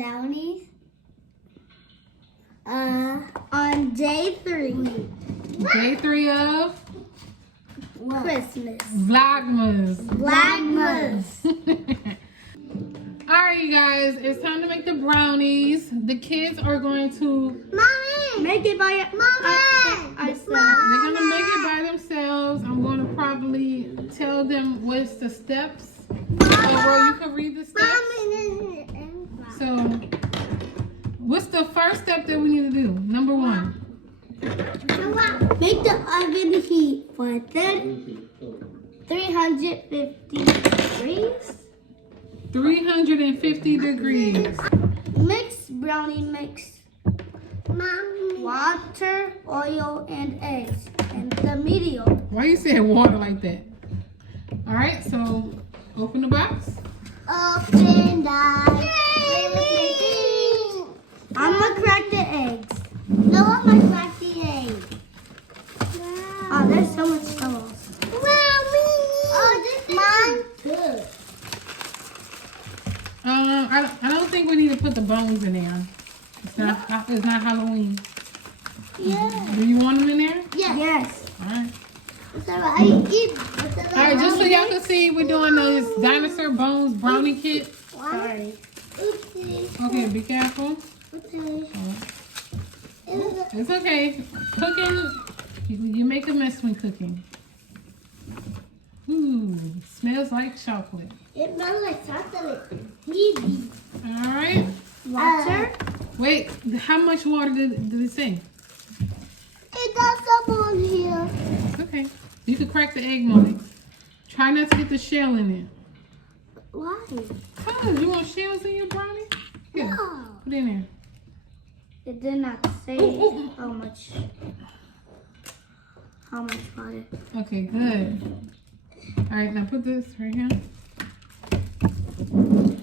brownies. On day 3. Day 3 of What? Christmas. Vlogmas. Vlogmas. Alright, you guys, it's time to make the brownies. The kids are going to make it by they're gonna make it by themselves. I'm gonna probably tell them what's the steps. Where you can read the steps. So, what's the first step that we need to do? Number 1. Make the oven heat for 350 degrees. 350 degrees. Mix brownie mix. Water, oil, and eggs. And the medium. Why you saying water like that? Alright, so open the box. Open the I'm gonna crack the eggs. No, I'm gonna crack the eggs. Wow. Oh, there's so much sauce. Mommy! Oh, this is mine too. I don't think we need to put the bones in there. It's not Halloween. Yeah. Do you want them in there? Yes. Alright. Alright, just so y'all can see, we're doing this dinosaur bones brownie kit. Sorry. Okay, be careful. Okay. It's okay. Cooking, you make a mess when cooking. Ooh, smells like chocolate. It smells like chocolate. Easy. Alright. Water. Wait, how much water did it say? It got some on here. It's okay. You can crack the egg, Molly. Try not to get the shell in it. Why? Cause you want shells in your brownie? Here, No. put it in there. It did not say how much water. Okay, good. All right, now put this right here.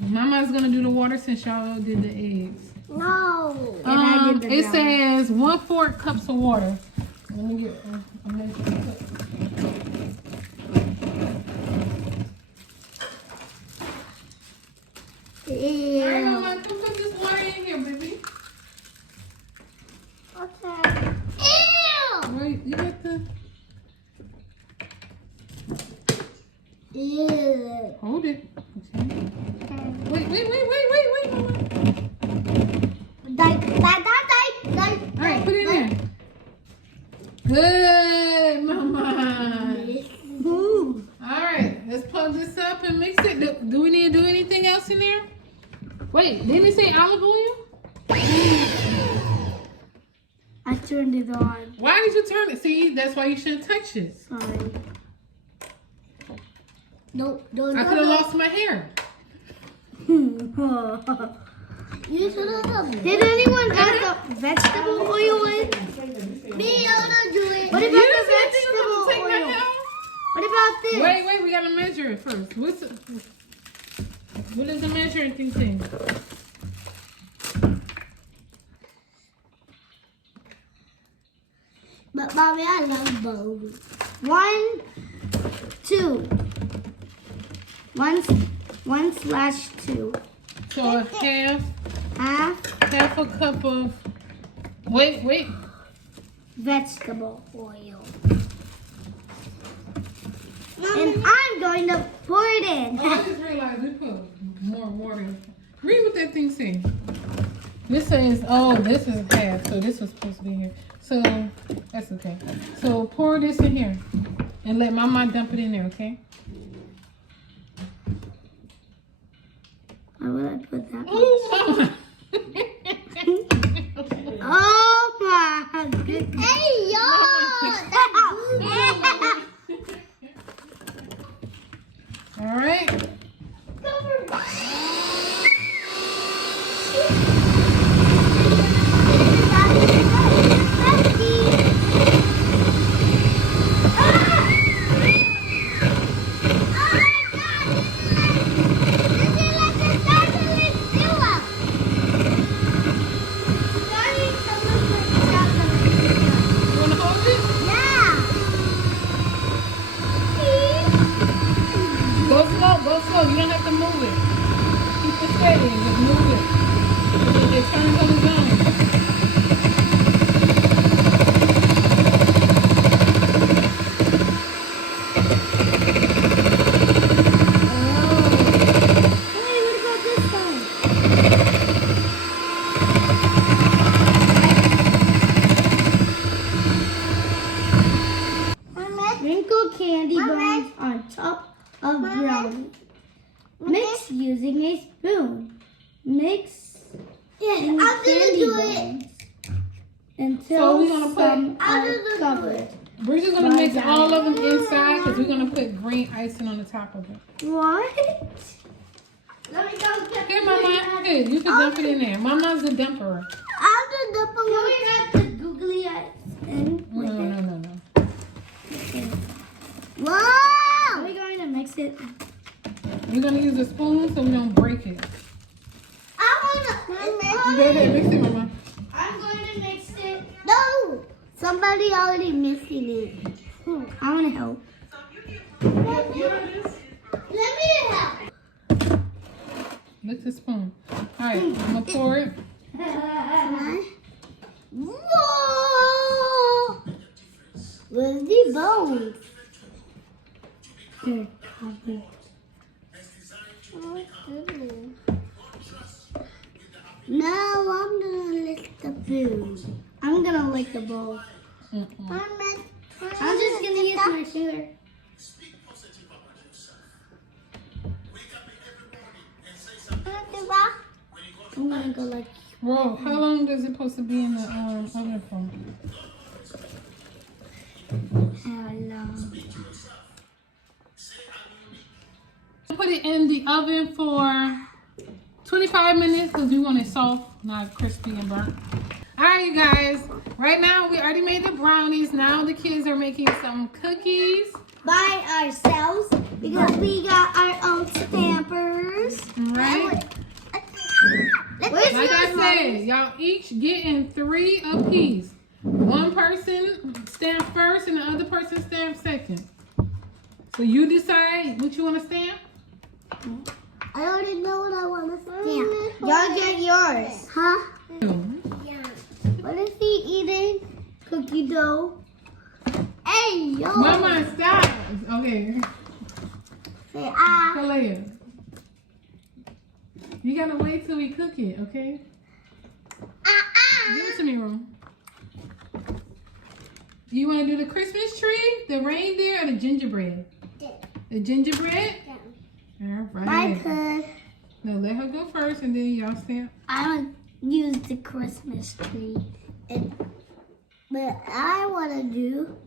Mama's gonna do the water since y'all did the eggs. No. And I did the it brownie. says 1/4 cups of water. Let me get a measuring cup. Ew. All right, Mama, come put this water in here, baby. Okay. Ew. Wait, you got the. Ew. Hold it. Okay. Wait, Mama. All right, put it in there. Good, Mama. Ooh. All right, let's plug this up and mix it. Do we need to do anything else in there? Wait, didn't it say olive oil? I turned it on. Why did you turn it? See, that's why you shouldn't touch it. Sorry. No, I could have lost my hair. You should have. Did anyone add the vegetable oil in? Me, I want to do it. What about the vegetable oil? What about this? Wait, we gotta measure it first. What does the measuring thing say? But mommy, I love bones. 1, 2. 1/2. So half Half a cup of. Wait. vegetable oil. And I'm going to pour it in. Oh, I just realized we put more water. Read what that thing says. This says, this is half, so this was supposed to be here. So that's okay. So pour this in here and let Mama dump it in there, okay? Why would I put that? Oh, Oh my goodness. Hey, all right. Go slow. You don't have to move it. Keep it steady and just move it. Mix using a spoon. Mix. Yes, I'm gonna do it. Until we're gonna some are covered. We're just gonna mix all of them inside because we're gonna put green icing on the top of it. What? Let me go get Here, Mama. Here, you can dump it in there. Mama's the dumper. I'm the dumper. Can we have the googly eyes in? No. Okay. Wow! Are we going to mix it? We're gonna use a spoon so we don't break it. I wanna. Go ahead, mix it, Mama. I'm going to mix it. No! Somebody already mixing it. I want to help. Let me help. Lick the spoon. Alright, I'm gonna pour it. Whoa! Where's the bones? They're covered. Now I'm gonna lick the bowl. I'm gonna lick the bowl. I'm just gonna use my finger. I'm gonna go like. Whoa, how long does it supposed to be in the oven for? Put it in the oven for 25 minutes because we want it soft, not crispy and burnt. Alright, you guys. Right now, we already made the brownies. Now the kids are making some cookies. By ourselves because we got our own stampers. Right? Like I said, y'all each getting 3 apiece. One person stamp first and the other person stamp second. So you decide what you want to stamp. I already know what I want to stamp. Y'all get yours. Huh? Yeah. What is he eating? Cookie dough. Hey, yo. Mama, stop. Okay. Say Kalea. You gotta wait till we cook it, okay? Give it to me, Ron. You wanna do the Christmas tree, the reindeer, or the gingerbread? The gingerbread? All right. My turn. No, let her go first, and then y'all stamp. I would use the Christmas tree, but I want to do.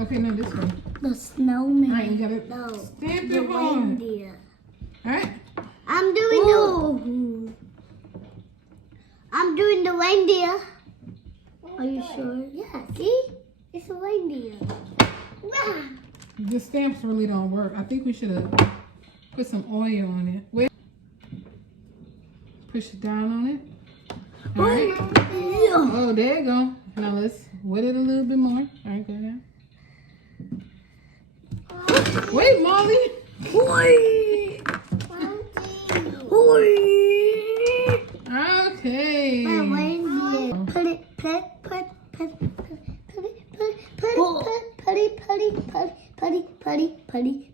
Okay, no, this one. The snowman. All right, you gotta stamp it hard. Reindeer. All right. I'm doing I'm doing the reindeer. Are you sure? Yeah. See, it's a reindeer. Yeah. The stamps really don't work. I think we should have put some oil on it. Wait. Push it down on it. All right. Oh, there you go. Now let's wet it a little bit more. All right, go ahead. Wait, Molly. Okay. My reindeer. Put it.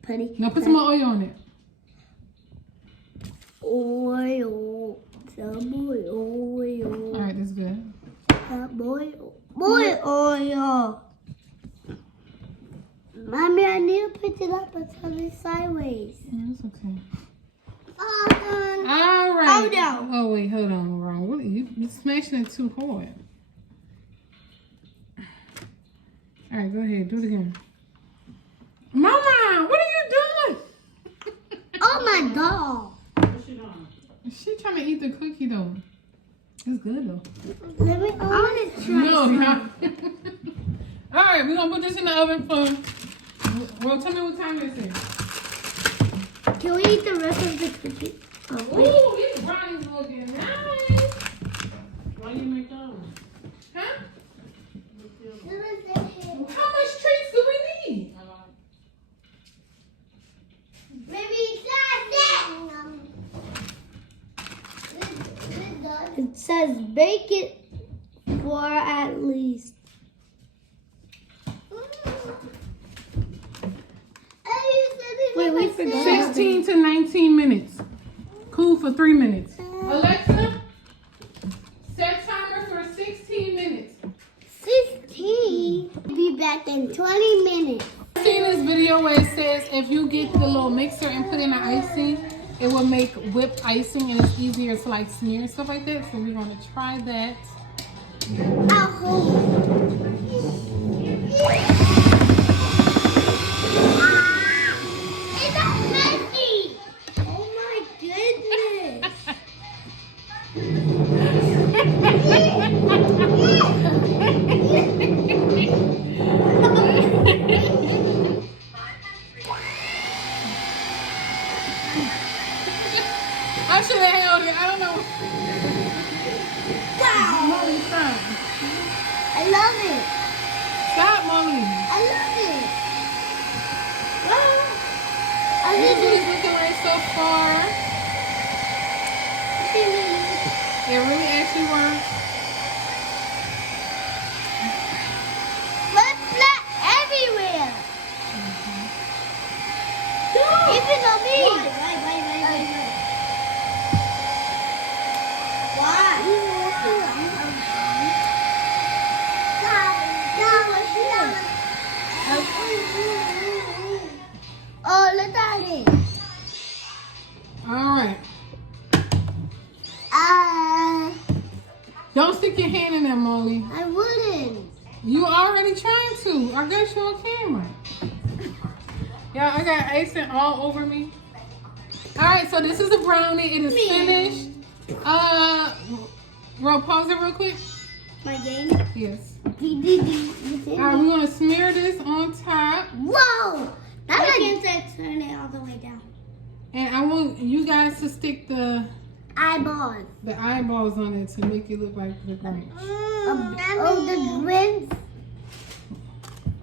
Putty. Now put some more oil on it. Oil. Some oil. All right, that's good. Boy oil. Mommy, I need to put it up and turn it sideways. That's okay. Oh, All right. Oh, no. Oh, wait, hold on, Ron. What are you smashing it too hard. All right, go ahead. Do it again. Mama, what are you doing? Oh my God. She trying to eat the cookie, though. It's good, though. Let me. I want to try. No, not. All right, we're going to put this in the oven for. Well, tell me what time it is. Can we eat the rest of the cookie? Ooh, these brownies looking nice. Why you make those? Huh? How much treats do we need? Maybe it says bake it for at least. Wait, we forgot. 16 to 19 minutes. Cool for 3 minutes. Alexa, set timer for 16 minutes. 16? Be back in 20 minutes. I've seen this video where it says if you get the little mixer and put in the icing, it will make whipped icing and it's easier to like smear and stuff like that. So we're gonna try that. I'll hold it. It's not messy. Oh my goodness. I should have held it. I don't know. Wow. Molly, stop. I love it. Stop, Molly. I love it. Wow. This is what it's looking like so far. It really actually works. Let's flat everywhere. Even on me. Why? Oh, look at it. All right. Don't stick your hand in there, Molly. I wouldn't. You already trying to. I got you on camera. Yeah, I got icing all over me. All right, so this is a brownie. It is finished. Pause it real quick. My game? Yes. All All right, we're gonna smear this on top, Whoa! That's like turn it all the way down. and I want you guys to stick the Eyeballs. eyeballs on it to make it look like the Grinch. The Grinch.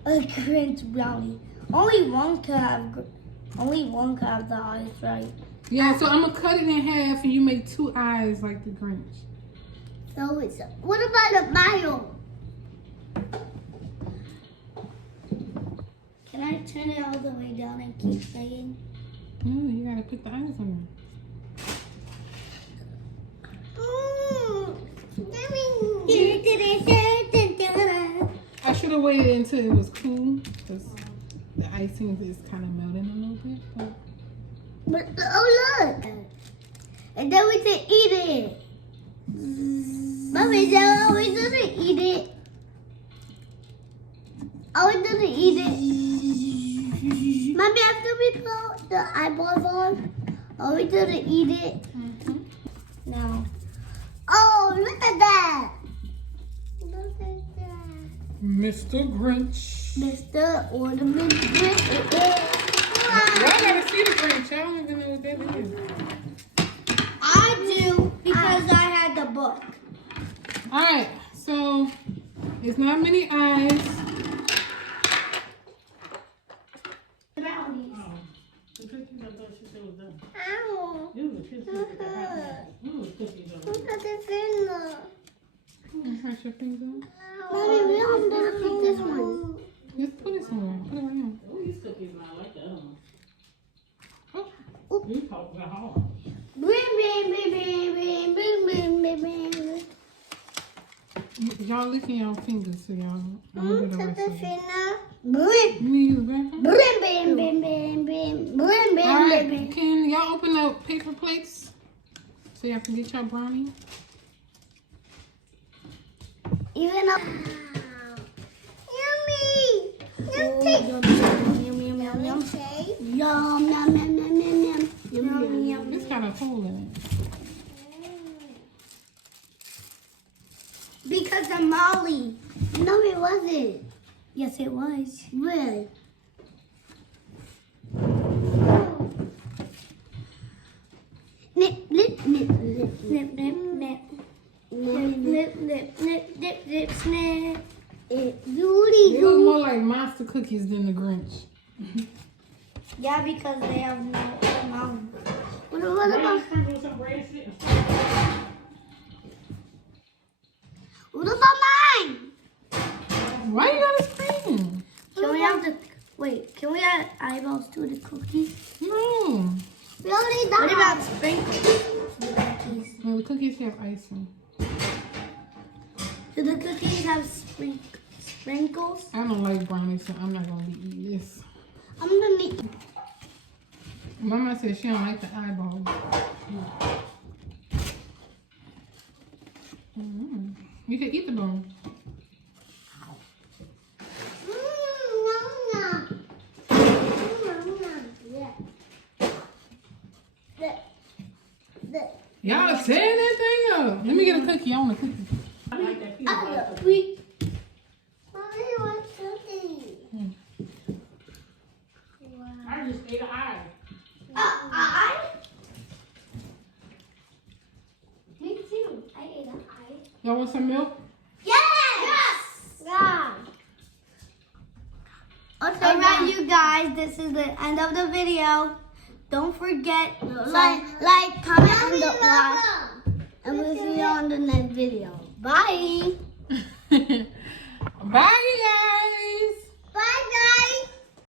A Grinch brownie. Only one can have the eyes, right? Yeah, so I'm gonna cut it in half, and you make 2 eyes like the Grinch. So it's what about the mayo? Can I turn it all the way down and keep saying? No, you gotta put the eyes on I should have waited until it was cool, because the icing is kind of melting a little bit. But oh look! And then we can eat it. Mommy, then we didn't eat it. Oh, we didn't eat it. Mommy, after we put the eyeballs on, oh, we didn't eat it. No. Oh, look at that. Look at that. Mr. Grinch. Mr. Ornament Grinch. Y'all gotta see the Grinch. I don't even know what that is. I do because I had the book. All right, so it's not many eyes. Brownies. The cookies, I thought she said was done. Ow. It was a cookie with the hot dog. It was cookies over Look at the finger. Press your finger. Mommy, we don't have to pick this one. Just put it somewhere. Put it right here. Oh, these cookies not like the other ones. Oh. You talk about hard. Y'all licking your fingers, so y'all. I'm gonna do the rest of it. Brim, You need to use the bathroom? All right, can y'all open up paper plates so y'all can get your brownie? Even up. Yummy. Yum, yum, yum, yum, yum. Yum, yum, yum, yum, yum, yum. Yum, yum. It's got a hole in it. Because of Molly. No, it wasn't. Yes, it was. Really? Nip, nip, nip, nip, nip, nip, nip. Nip, nip, nip, nip, nip, nip, snip. They look more like monster cookies than the Grinch. Yeah, because they have no mouth. What Bread, about sprinkle some bread, sit. mine? Why you gotta scream? Can we have the wait? Can we add eyeballs to the cookies? No. We already done. What about sprinkles? To the cookies. No, the cookies have icing. Do the cookies have sprinkles? I don't like brownies, so I'm not gonna be eating this. I'm gonna eat. Mama said she don't like the eyeball. You can eat the bone. Y'all tearing that thing up. Let me get a cookie. I want a cookie. I like that peanut butter. I just ate an eye. Me too. I ate an eye. Y'all want some milk? Yes! Yeah. Alright, you guys, this is the end of the video. Don't forget to like, comment, and watch. And we'll see you on the next video. Bye. Bye.